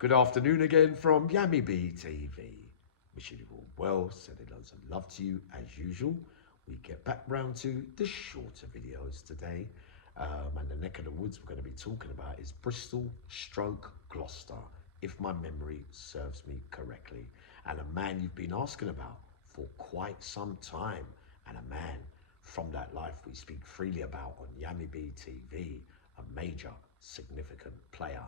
Good afternoon again from Yummy B TV. Wishing you all well, sending loads of love to you as usual. We get back round to the shorter videos today. And the neck of the woods we're going to be talking about is Bristol stroke Gloucester, if my memory serves me correctly. And a man you've been asking about for quite some time. And a man from that life we speak freely about on Yummy B TV, a major significant player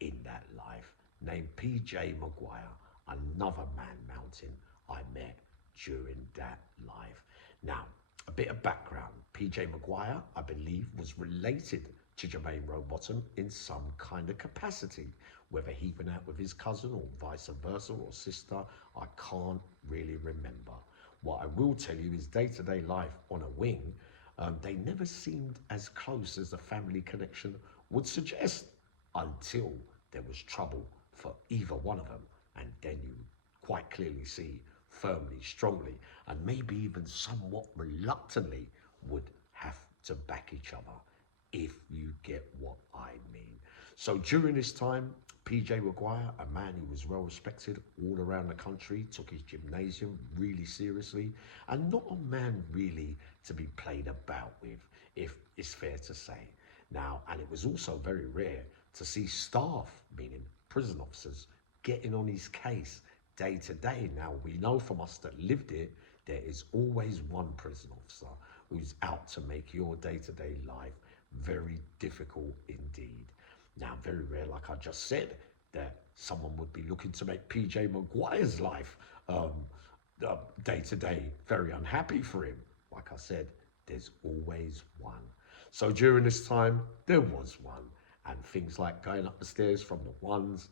in that life, named PJ Maguire, another man mountain I met during that life. Now, a bit of background. PJ Maguire, I believe, was related to Jermainrowbottom in some kind of capacity. Whether he went out with his cousin or vice versa or sister, I can't really remember. What I will tell you is day-to-day life on a wing, they never seemed as close as the family connection would suggest until there was trouble for either one of them. And then you quite clearly see firmly, strongly, and maybe even somewhat reluctantly would have to back each other, if you get what I mean. So during this time, PJ Maguire, a man who was well respected all around the country, took his gymnasium really seriously, and not a man really to be played about with, if it's fair to say. Now, and it was also very rare to see staff, meaning prison officers, getting on his case day to day. Now, we know from us that lived it, there is always one prison officer who's out to make your day-to-day life very difficult indeed. Now, very rare, like I just said, that someone would be looking to make PJ Maguire's life day to day very unhappy for him. Like I said, there's always one. So during this time, there was one. And things like going up the stairs from the ones,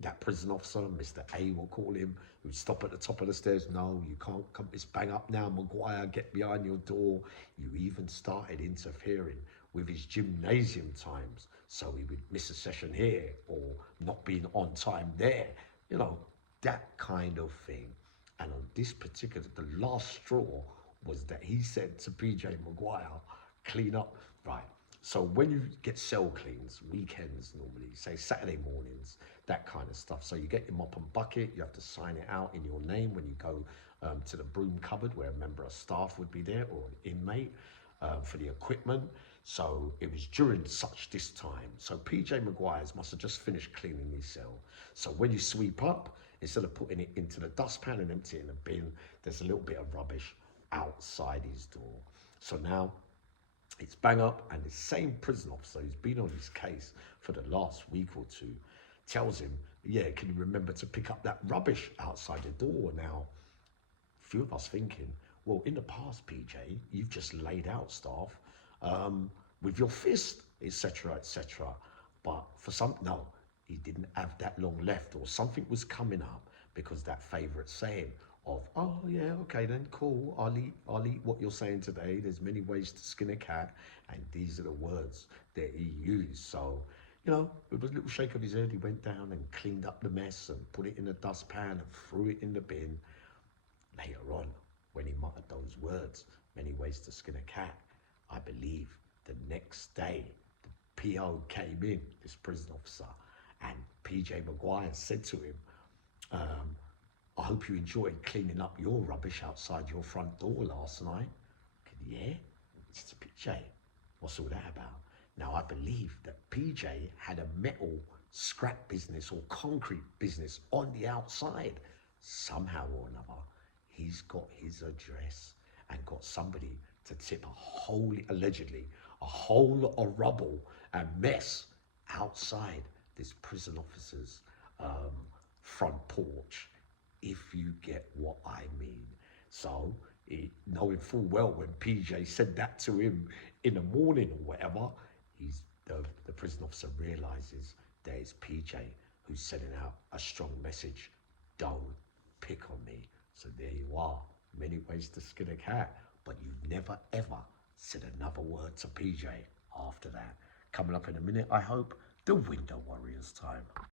that prison officer, Mr. A will call him, who'd stop at the top of the stairs. No, you can't come this bang up now, Maguire, get behind your door. You even started interfering with his gymnasium times, so he would miss a session here or not being on time there. You know, that kind of thing. And on this particular, the last straw was that he said to PJ Maguire, clean up, right? So when you get cell cleans, weekends normally, say Saturday mornings, that kind of stuff. So you get your mop and bucket, you have to sign it out in your name when you go to the broom cupboard where a member of staff would be there or an inmate for the equipment. So it was during such this time. So PJ Maguire's must have just finished cleaning his cell. So when you sweep up, instead of putting it into the dustpan and emptying in the bin, there's a little bit of rubbish outside his door. So now it's bang up, and the same prison officer who's been on his case for the last week or two tells him, yeah, can you remember to pick up that rubbish outside the door? Now, a few of us thinking, well, in the past, PJ, you've just laid out staff with your fist, etc., etc. But for some, no, he didn't have that long left, or something was coming up, because that favourite saying of, oh yeah, okay then, cool, I'll eat what you're saying today. There's many ways to skin a cat, and these are the words that he used. So, you know, with a little shake of his head, he went down and cleaned up the mess and put it in the dustpan and threw it in the bin. Later on, when he muttered those words, many ways to skin a cat, I believe the next day, the PO came in, this prison officer, and PJ Maguire said to him, I hope you enjoyed cleaning up your rubbish outside your front door last night. Yeah, it's PJ. What's all that about? Now, I believe that PJ had a metal scrap business or concrete business on the outside. Somehow or another, he's got his address and got somebody to tip allegedly, a whole lot of rubble and mess outside this prison officer's front porch, if you get what I mean. So, knowing full well when PJ said that to him in the morning or whatever, the prison officer realizes there's PJ who's sending out a strong message. Don't pick on me. So there you are. Many ways to skin a cat, but you've never ever said another word to PJ after that. Coming up in a minute, I hope, the Window Warriors time.